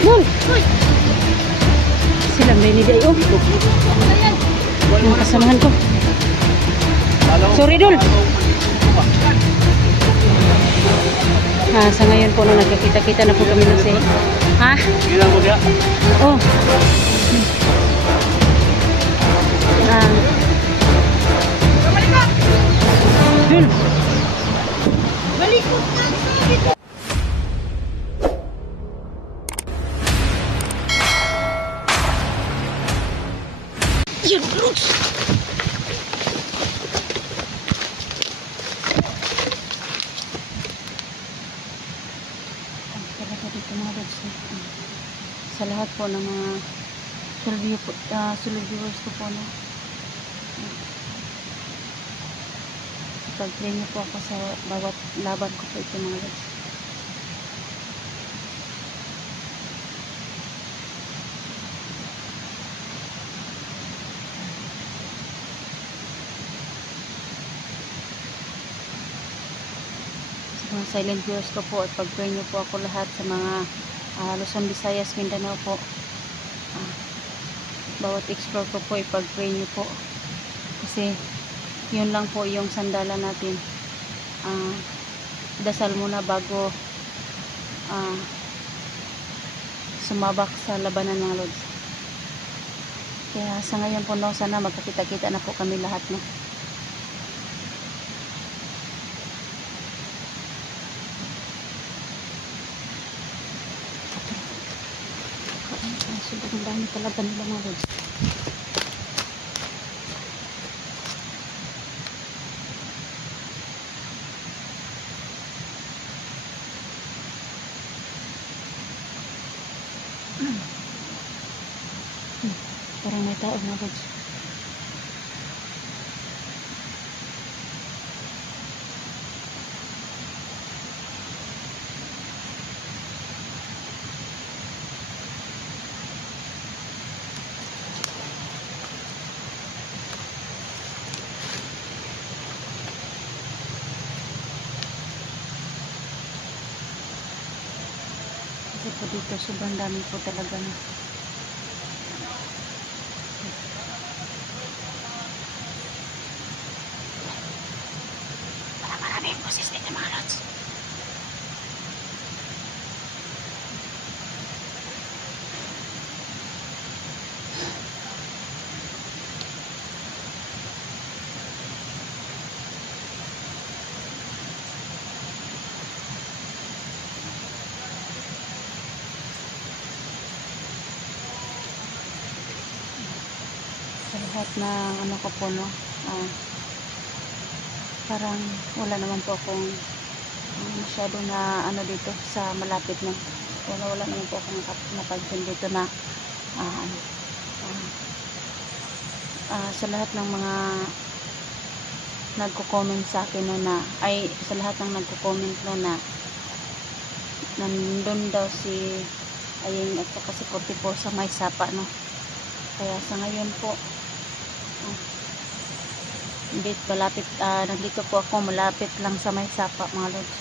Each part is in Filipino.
Dol! Sila may niday oh. Yung kasamahan ko. Sorry, Dol. Ah, sa ngayon po, no, nagkakita-kita na po kami ng si... Ha? Ilang mo dia? Oh. Ah. Dul. Brooks. Ang talaga dito mga eh. Sa lahat po ng mga sulview po, uh, viewers ko po no. Pag-pray niyo po ako sa bawat laban ko po ito mga Brooks. Mga silent viewers ko po at pag-pray niyo po ako lahat sa mga ah, Luzon, Visayas, Mindanao po. Ah, bawat explore ko po ipag-pray niyo po. Kasi yun lang po yung sandala natin. Ah, dasal muna bago ah, sumabak sa labanan mga lods kaya sa ngayon po no, sana magkakita-kita na po kami lahat no Ang sobrang dami talaga nila mga lods. Hmm, Parang may tao mga lods. Po dito. Sobrang dami po talaga na. Para maraming boses dito mga lods. sa lahat na ano ko po no? Ah, parang wala naman po akong ah, masyado na ano dito sa malapit no? Wala wala naman po akong napansin dito na ah, ano, ah, ah, sa lahat ng mga nagko-comment sa akin no na ay sa lahat ng nagko-comment no na nandun daw si ayun at saka si Kurti po sa may sapa no? Kaya sa ngayon po hindi malapit ah, nandito po ako malapit lang sa may sapa mga lods.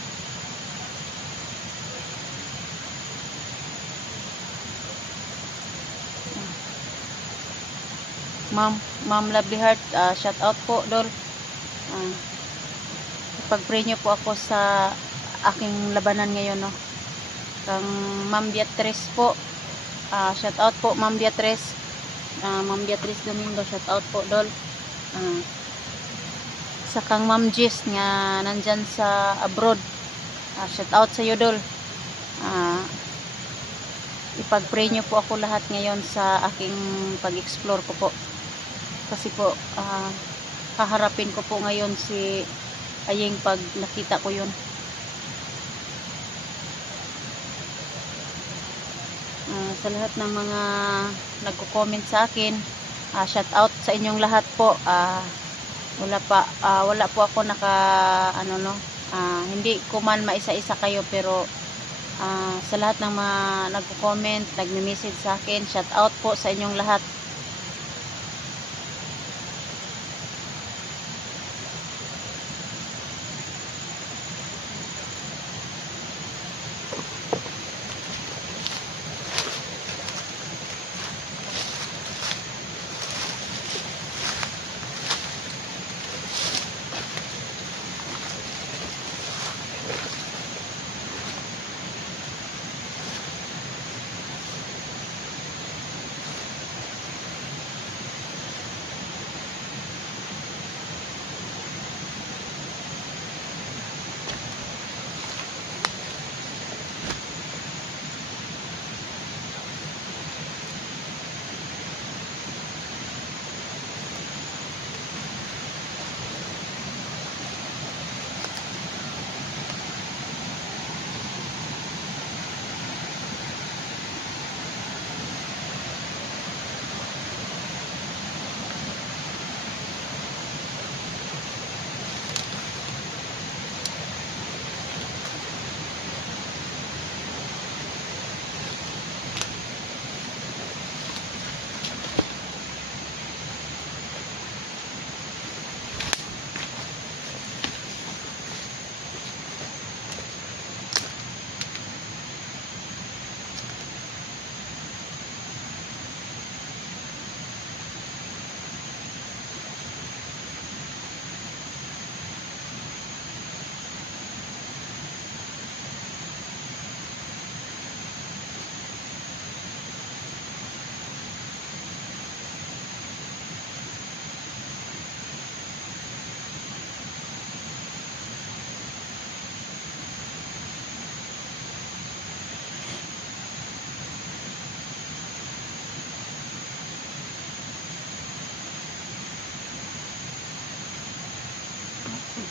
Ma'am ma'am lovely heart ah, shout out po dol. Ah, pag-pray niyo po ako sa aking labanan ngayon no? Kang ma'am Beatrice po ah, shout out po ma'am Beatrice. Ah, Ma'am Beatrice Domingo, shout out po dol. Ah, sa kang Ma'am Jess nga nandyan sa abroad. Ah, shout out sa iyo dol. Ah, ipag-pray niyo po ako lahat ngayon sa aking pag-explore ko po. Kasi po ah, haharapin ko po ngayon si Ayeng pag nakita ko yun. Ah, sa lahat ng mga nagko-comment sa akin ah, shout out sa inyong lahat po Ah, wala pa ah, wala po ako naka ano no ah, hindi ko man maisa-isa kayo pero ah, sa lahat ng mga nagko-comment nagme-message sa akin shout out po sa inyong lahat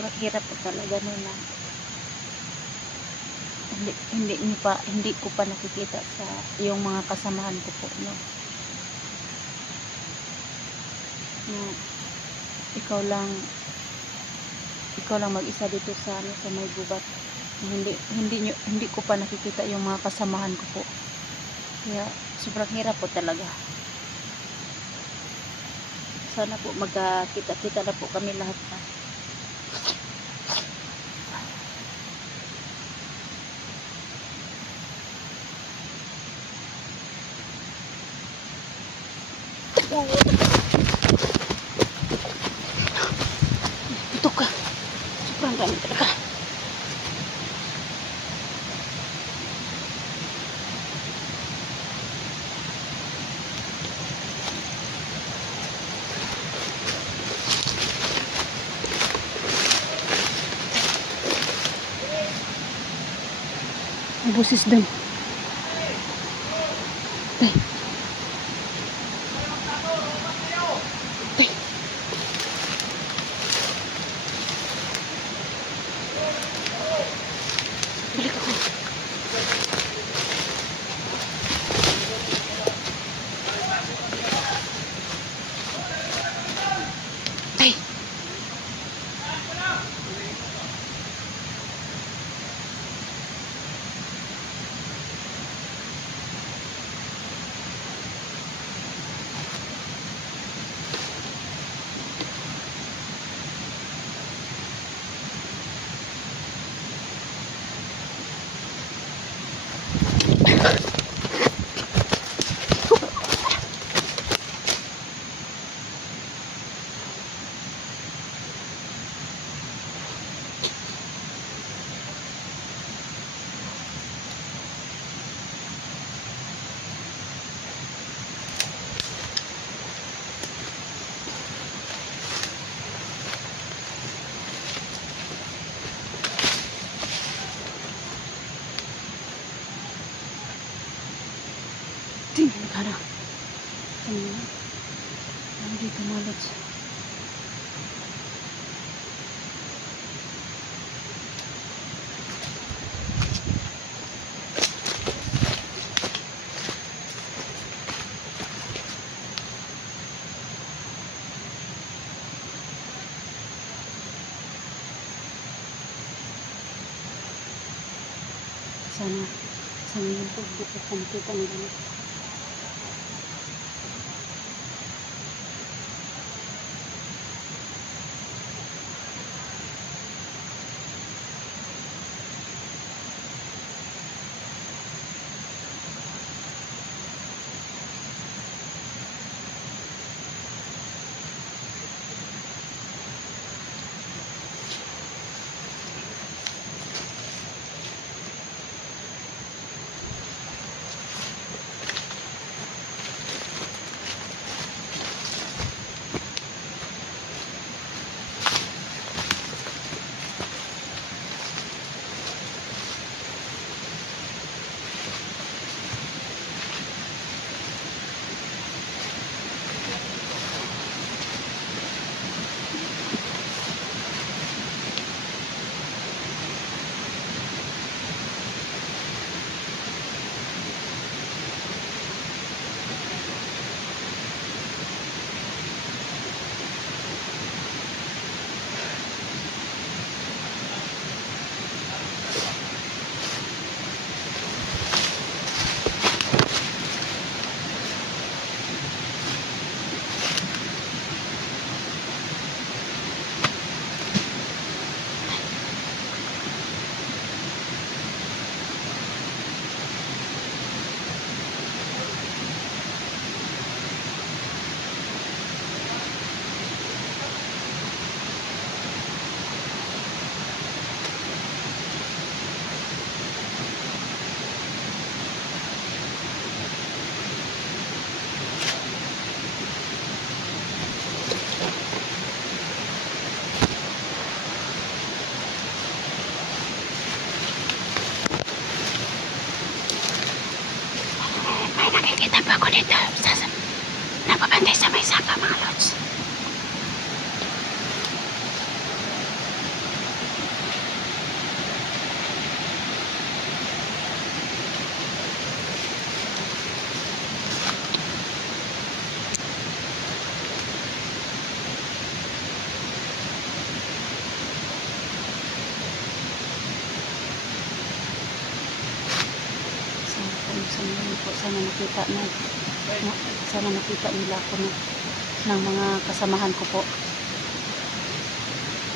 sobrang hirap po talaga nun na hindi, hindi, niyo pa, hindi ko pa nakikita sa yung mga kasamahan ko po, no? Na ikaw lang ikaw lang mag-isa dito sa ano, sa may gubat. Hindi hindi nyo, hindi ko pa nakikita yung mga kasamahan ko po. Kaya sobrang hirap po talaga. Sana po magkakita-kita na po kami lahat Ang busis doon. Hindi ko kumikita ng ganito. Sana nakita na, na sana nakita nila ako na, ng mga kasamahan ko po.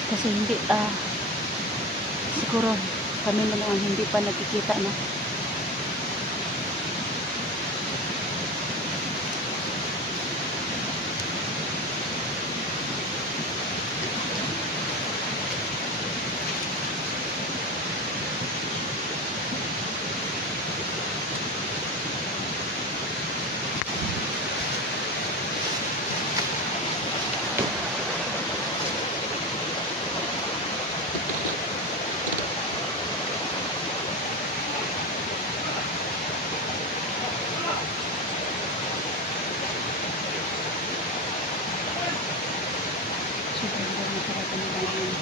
Kasi hindi, ah, siguro kami na lang ang hindi pa nagkikita na. Sobrang dami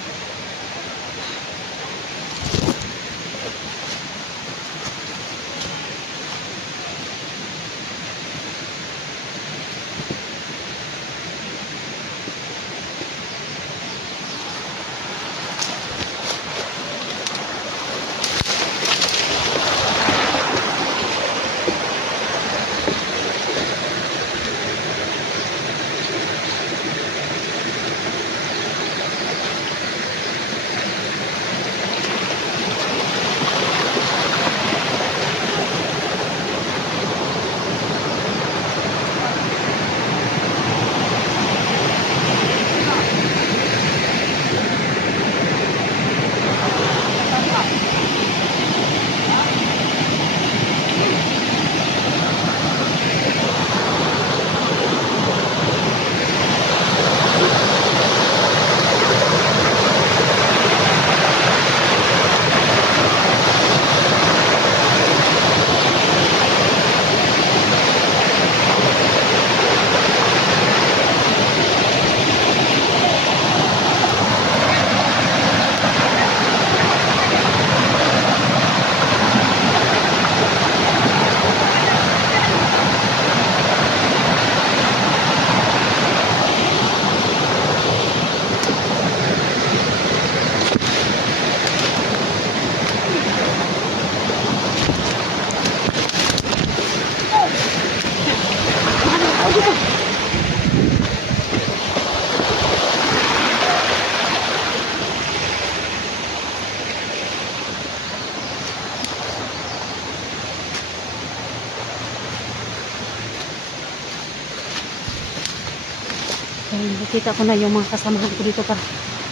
nakikita ko na yung mga kasamahan ko dito para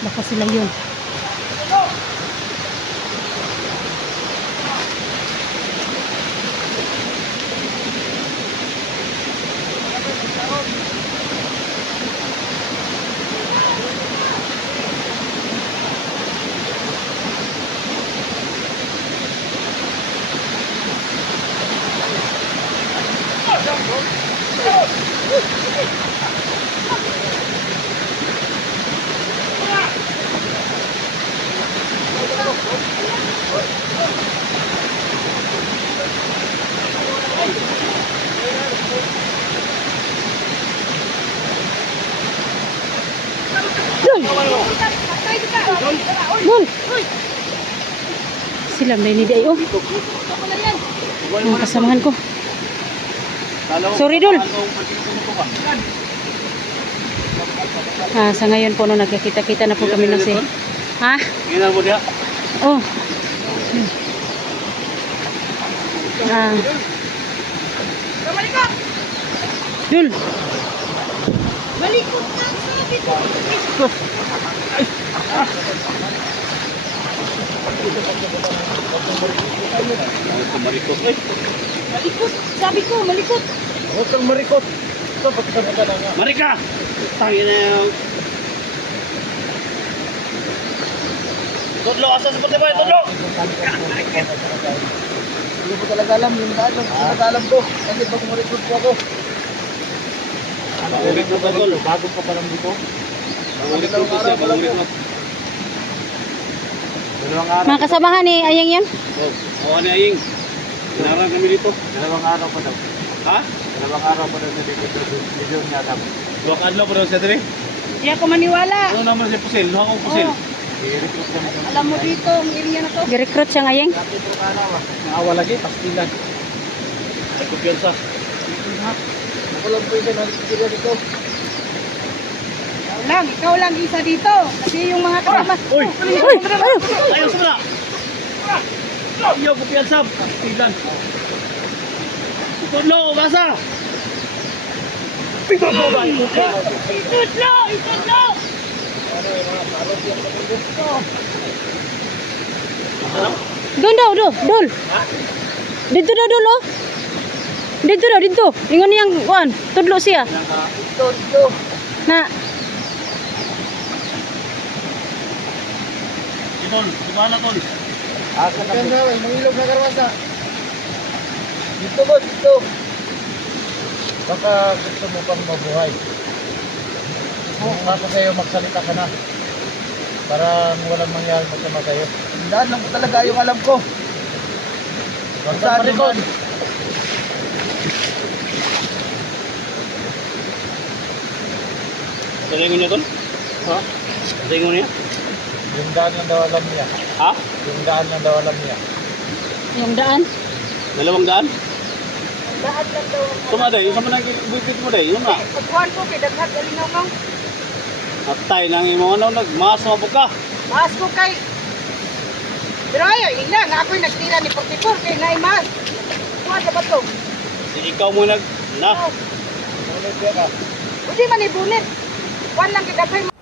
baka sila yun. Dul! Sila may hindi ay oh. Mga kasamahan ko. Sorry, Dul. Ah, sa ngayon po no nagkakita-kita na po kami ng si Ha? Tingnan mo diha. Oh. Ah. Dul. Malikot ka sabi ko. Marikot. Malikot. Sabi ko, malikot. huwag kang marikot. Ito, pagkasama ka na nga. Marika! Tangin na yung... Tudlo, asan sa Spotify? Tudlo! Hindi ko talaga alam yung daan. Hindi ko talaga alam ko. Kasi pag ma-recruit po ako. Ulit mo ka, Tol. Bago pa pa lang dito. Siya, ulit mo. Dalawang araw. Mga kasamahan ni Ayang yan? Oh, oh, ano aying? Kinarang kami dito. Dalawang araw pa daw. Ha? Dalawang araw pa daw na dito. Video niya daw. Dua kadlaw pa daw siya dire. Hindi ako maniwala. Ano naman siya pusil? Luha akong pusil. Oh, I-recruit kami doon. alam mo dito, ang area na to. Gi-recruit siya Ayang? Naawa lagi, pastilan. kumpiyansa. Ako lang po nakikita dito. Lang, ikaw lang isa dito. Kasi yung mga kasama. Uy! Ay, ay, Ayaw sa mga! Ayaw kumpiyansa. Tiglan. Tudlo, basa! Ba? Itutlo! Itutlo! Doon daw, do, dol. Dito daw, dol, oh. Dito daw, dito. Ingon niyang, kuan, tudlo siya. Dito. Na, Tol, di ba na tol? Asa na po. Mangilog na karwasa. Dito boss, dito. Baka gusto mo pang mabuhay. Kung ako sa'yo, magsalita ka na. Para walang mangyari masama sa'yo. Daan lang po talaga yung alam ko. Magsabi ko. Saringon niya tol? Ha? Saringon niya? Yung daan lang daw alam niya. Ha? Yung daan lang daw alam niya. yung daan. Dalawang daan? Daan lang daw. Tumaday, yung sa manang bibit mo day, yun na. Pagkuhan ko, kay Daghat, galingaw mo. Atay nang imo ano nagmas mo ka. Mas ko kay... Pero ayaw, ina, nga ako'y nagtira ni 44 kay naimas. Kuha sa bato. Si ikaw mo nag na. Ngunit ka. Hindi man ibunit. Kuhan lang kay Daghay